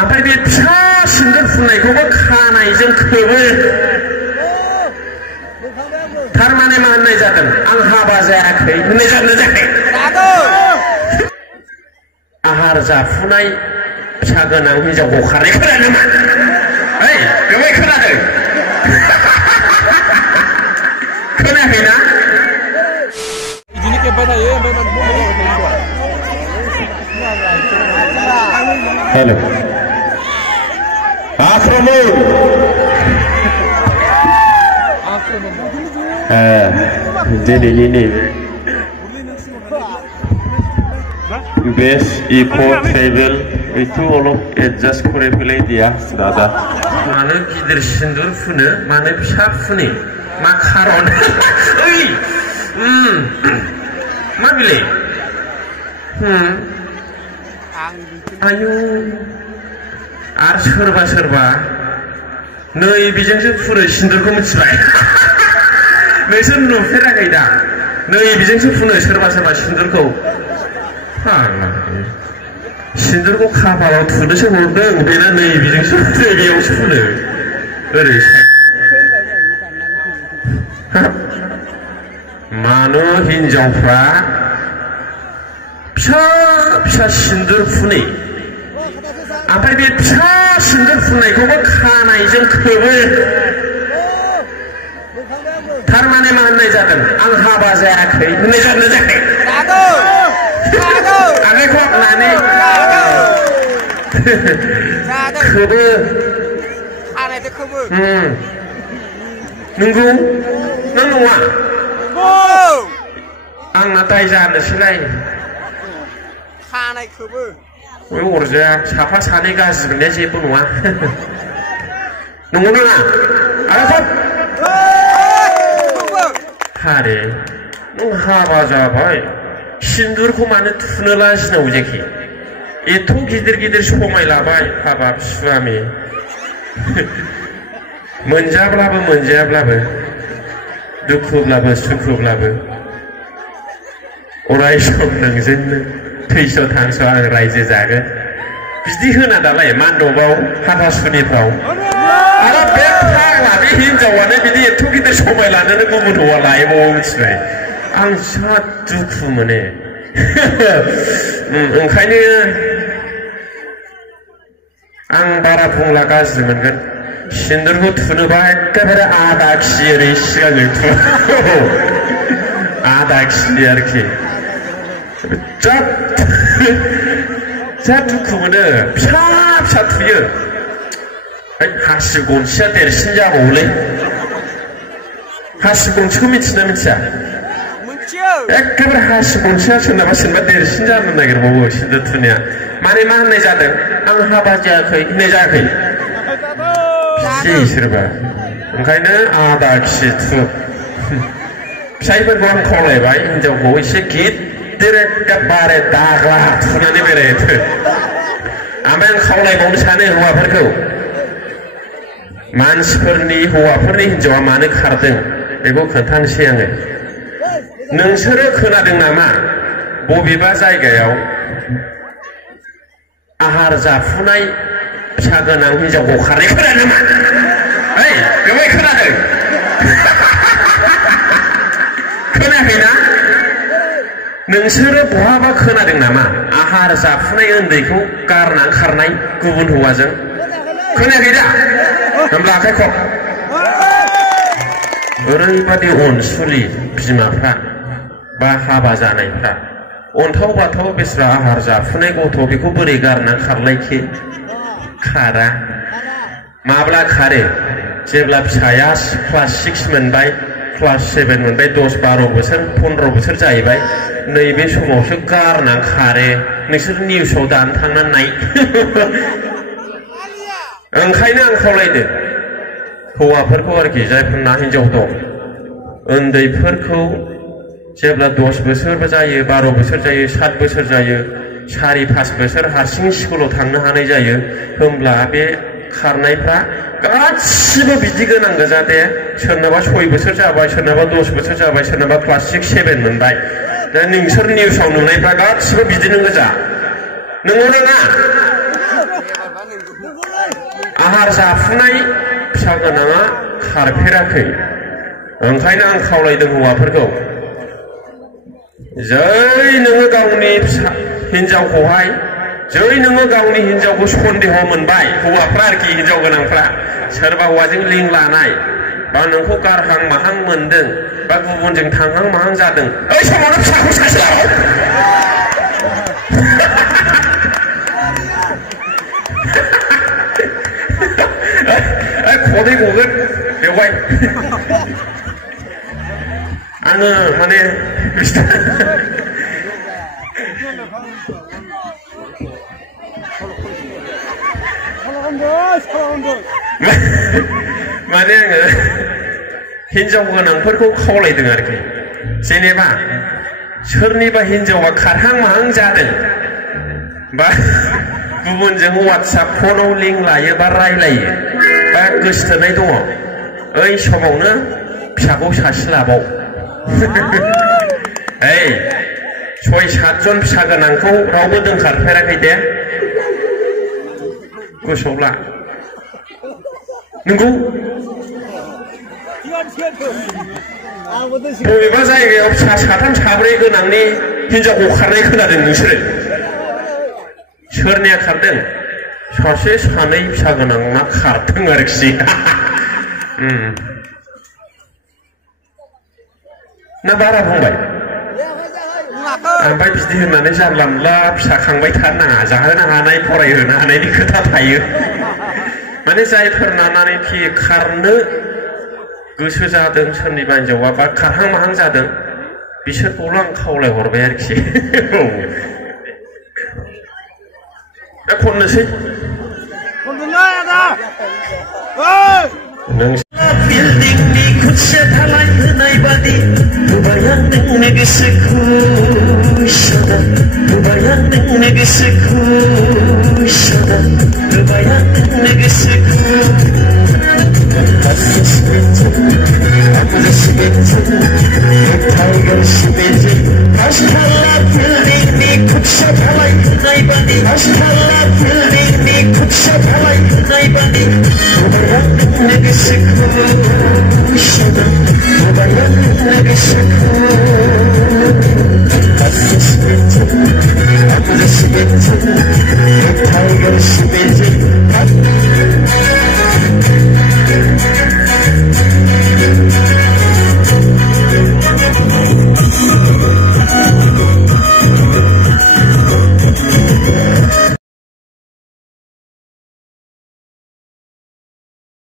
ओमफ्राय बे फिसा सिन्दुर फुननायखौबो खानायजों खोबो। थारमाने मा होननाय जादों आं हाबा जायाखै होननाय जादों जायाखै? आहार जाफुनाय फिसा गोनां हिनजावखौ खारनाय खोनादों नामा? ओइ गोबाय खोनादों? खोनायाखैना? बिदिनो खेबबाय थायो हेल' आक्रमण दिनैनि नैबे बेस्ट इक' ट्रेभेल बेखौ अलप एडजास्ट खालामफैलाय दिया दादा। मानो गिदिर सिन्दुर फुनो मानो फिसा फुनो मा खारन? ओइ मा बिलाय? आयु आरो सोरबा सोरबा नै बेजोंसो फुरो सिन्दुरखौ मिथिबाय? नोंसोर नुफेराखै दा? नै बेजोंसो फुनो सोरबा सोरबा सिन्दुरखौ। सिन्दुरखौ खाफालाव थुनोसो हरदों बेना नै बेजोंसो बेयावसो फुनो ओरै। मानो हिनजावफ्रा फिसा फिसा सिन्दुर फुनो ओमफ्राय बे फिसा सिन्दुर फुननायखौबो खानायजों खोबो। थारमाने मा होननाय जादों आं हाबा जायाखै होननाय जादों जायाखै? आखाइखौ आंनानै खोबो। नंगौ नों नङा? आंना दाय जानोसैलाय। खानाय खोबो अरजाया साफा सानै गाज्रि मोननाया जेबो नङा। नंगौ नङा? हारे नों हाबा जाबाय सिन्दुरखौ मानो थुनो लाजिनांगौ जाखि? एथ' गिदिर गिदिर समाय लाबाय हाबाब सुवामि। मोनजाब्लाबो मोनजायाब्लाबो दुखुब्लाबो सुखुब्लाबो अराय सम नोंजोंनो थैस' थांस' आं रायजो जागोन बिदि होना दालाय मान्डपआव हाथासुनिफ्राव। आरो बे फाग्ला बे हिनजावानो बिदि एथ' गिदिर समाय लानोनो गुबुन हौवा लायोबावो मिथिबाय? आं बिराद दुखु मोनो। ओंखायनो आं बारा बुंला गाज्रि मोनगोन। सिन्दुरखौ थुनोबा एखेबारे आदा खि ओरै सिगांजों थु आदा खि आरोखि। जा दुखु मोनो फिसा फिसा थुयो। हासिब गनसेया देरसिन जाबावोलै। हासिब गनसेखौ मिथिना मिथिया? एखेबारे हासिब गनसेया सोरनाबा सोरनाबा देरसिन जानो नागिरबावो सिन्दुर थुनाया। माने मा होननाय जादों आं हाबा जायाखै होननाय जायाखै? सोरबा ओंखायनो आदा खि थु। फिसाइफोरखौ आं खावलायबाय हिनजावखौ एसे गिदिर एखेबारे दाग्ला थुनानै बेरायथो। ओमफ्राय आं खावलायबावनो सानो हौवाफोरखौ मानसिफोरनि हौवाफोरनि हिनजावा मानो खारदों बेखौ खोन्थानोसै आङो। नोंसोरो खोनादों नामा बबेबा जायगायाव आहार जाफुनाय फिसा गोनां हिनजावखौ खारनाय खोनादों नामा? ओइ गोबाय खोनादों? खोनायाखैना? नोंसोरो बहाबा खोनादों नामा आहार जाफुनाय उन्दैखौ गारना खारनाय गुबुन हौवाजों? खोनायाखै दा? होमब्ला आखाइखौ ओरैबादि अनसुलि बिमाफ्रा बा हाबा जानायफ्रा अन्थाव बाथाव बेस्रा आहार जाफुनाय गथ' बेखौ बोरै गारना खारलायखि? खारा। माब्ला खारो? जेब्ला फिसाया क्लास 6 मोनबाय क्लास 7 मोनबाय 10-12 बोसोर 15 बोसोर जाहैबाय नैबे समावसो गारना खारो। नोंसोर निउसाव दानो थांनानै नाय। ओंखायनो आं खावलायदों हौवाफोरखौ आरोखि जायफोरना हिनजाव दं उन्दैफोरखौ जेब्ला 10 बोसोरबो जायो 12 बोसोर जायो 7 बोसोर जायो 4-5 बोसोर हारसिं स्कुलाव थांनो हानाय जायो होमब्ला बे खारनायफ्रा गासिबो बिदि गोनां गोजा दे। सोरनाबा 6 बोसोर जाबाय सोरनाबा 10 बोसोर जाबाय सोरनाबा क्लास 6-7 मोनबाय। दा नोंसोर निउसाव नुनायफ्रा गासिबो बिदिनो गोजा। नंगौ ना? आहार जाफुनाय फिसा गोनाङा खारफेराखै ओंखायनो आं खावलायदों हौवाफोरखौ जै नोङो गावनि फिसा हिनजावखौहाय जै नोङो गावनि हिनजावखौ सन्देह मोनबाय हौवाफ्रा आरोखि हिनजाव गोनांफ्रा सोरबा हौवाजों लिं लानाय बा नोंखौ गारहां माहां मोनदों बा गुबुनजों थांहां माहां जादों ओइ समावनो फिसाखौ सासे लाबाव खदै गगोन बेवहाय आङो माने माने आङो हिनजाव गोनांफोरखौ खावलायदों आरोखि जेनेबा सोरनिबा हिनजावा खारहां माहां जादों बा गुबुनजों वाट्सएप फनाव लिंक लायो बा रायलायो बा गोसोथोनाय दङ ओइ समावनो फिसाखौ सासे लाबाव ओइ 6-7 जन फिसा गोनांखौ रावबो दोनखारफेराखै दे गोसोआव ला नंगौ बबेबा जायगायाव फिसा 3-4 गोनांनि हिनजावखौ खारनाय खोनादों नोंसोरो सोरनिया खारदों सासे 2 फिसा गोनाङा खारदों आरोखि ना बारा बुंबाय ओमफ्राय बिदि होननानै जानला मोनला फिसा खांबाय थानो नाङा जाहोनो हानाय फरायहोनो हानायनि खोथा थायो माने जायफोर नानानैखि खारनो गोसो जादों सोरनिबा हिनजावा बा खारहां माहां जादों बिसोरखौल' आं खावलायहरबाय आरोखि दा खननोसै बिल्डिंनि खुनसे थालाय होनाय बादि गोबायां नोंनो गोसोखौ सदा गोबायां नोंनो गोसोखौ सदा गोबायां नोंनो गोसोखौ बिल्डिंनि खुनसे थालाय होनाय बादि बिल्डिंनि खुनसे थालाय होनाय बादि गोबायां नोंनो गोसोखौ सदा गोबायां नोंनो गोसोखौ I'm just